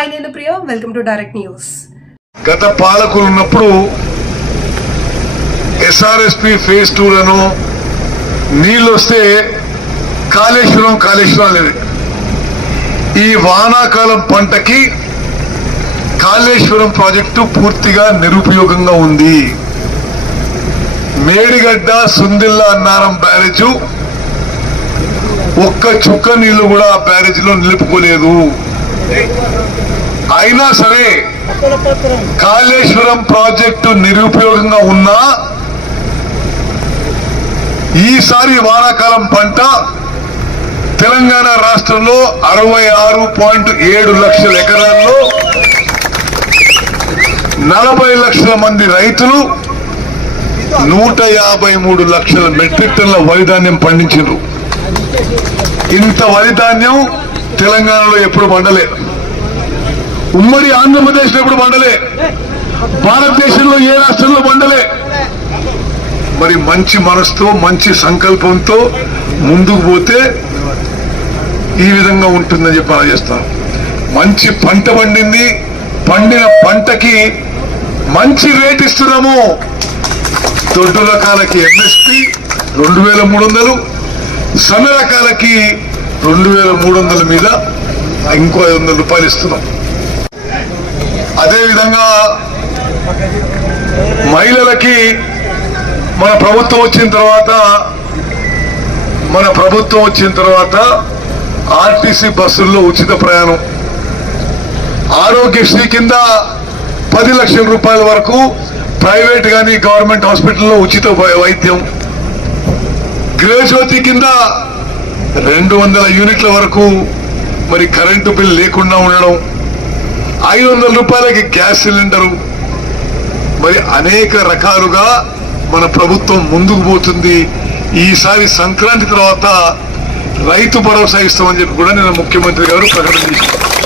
Hi నేను Priya welcome to direct news గత పాలకులు ఉన్నప్పుడు ఎస్ఆర్ఎస్పి ఫేజ్ టూలను నీళ్ళు వస్తే కాళేశ్వరం కాళేశ్వరం అనేది. ఈ వానాకాలం పంటకి కాళేశ్వరం ప్రాజెక్టు పూర్తిగా నిరుపయోగంగా ఉంది. మేడిగడ్డ సుందిల్ల అన్నారం బ్యారేజు ఒక్క చుక్క నీళ్ళు కూడా ఆ బ్యారేజ్లో నిలుపుకోలేదు. అయినా సరే కాళేశ్వరం ప్రాజెక్టు నిరుపయోగంగా ఉన్నా ఈసారి వానాకాలం పంట తెలంగాణ రాష్ట్రంలో అరవై ఆరు పాయింట్ ఏడు లక్షల ఎకరాల్లో నలభై లక్షల మంది రైతులు నూట యాభై మూడు లక్షల మెట్రిక్ టన్ల వరి ధాన్యం పండించారు. ఇంత వరి ధాన్యం తెలంగాణలో ఎప్పుడు పండలేదు. ఉమ్మడి ఆంధ్రప్రదేశ్లో ఎప్పుడు పండలే? భారతదేశంలో ఏ రాష్ట్రంలో పండలే? మరి మంచి మనసుతో మంచి సంకల్పంతో ముందుకు పోతే ఈ విధంగా ఉంటుందని చెప్పి ఆలోచిస్తాను మంచి పంట పండింది పండిన పంటకి మంచి రేట్ ఇస్తున్నాము. దొడ్డు రకాలకి ఎంఎస్పి రెండు వేల మూడు వందలు సన్న రకాలకి రెండు వేల మూడు వందల మీద ఇంకో ఐదు వందల రూపాయలు ఇస్తున్నాం. అదేవిధంగా మహిళలకి మన ప్రభుత్వం వచ్చిన తర్వాత మన ప్రభుత్వం వచ్చిన తర్వాత ఆర్టీసీ బస్సుల్లో ఉచిత ప్రయాణం. ఆరోగ్యశ్రీ కింద పది లక్షల రూపాయల వరకు ప్రైవేట్ కానీ గవర్నమెంట్ హాస్పిటల్లో ఉచిత వై- వైద్యం. గృహజ్యోతి కింద రెండు వందల యూనిట్ల వరకు మరి కరెంటు బిల్ లేకుండా ఉండడం. ఐదు వందల రూపాయలకి గ్యాస్ సిలిండరు. మరి అనేక రకాలుగా మన ప్రభుత్వం ముందుకు పోతుంది. ఈసారి సంక్రాంతి తర్వాత రైతు భరోసా ఇస్తామని చెప్పి కూడా నేను ముఖ్యమంత్రి గారు ప్రకటన చేశాను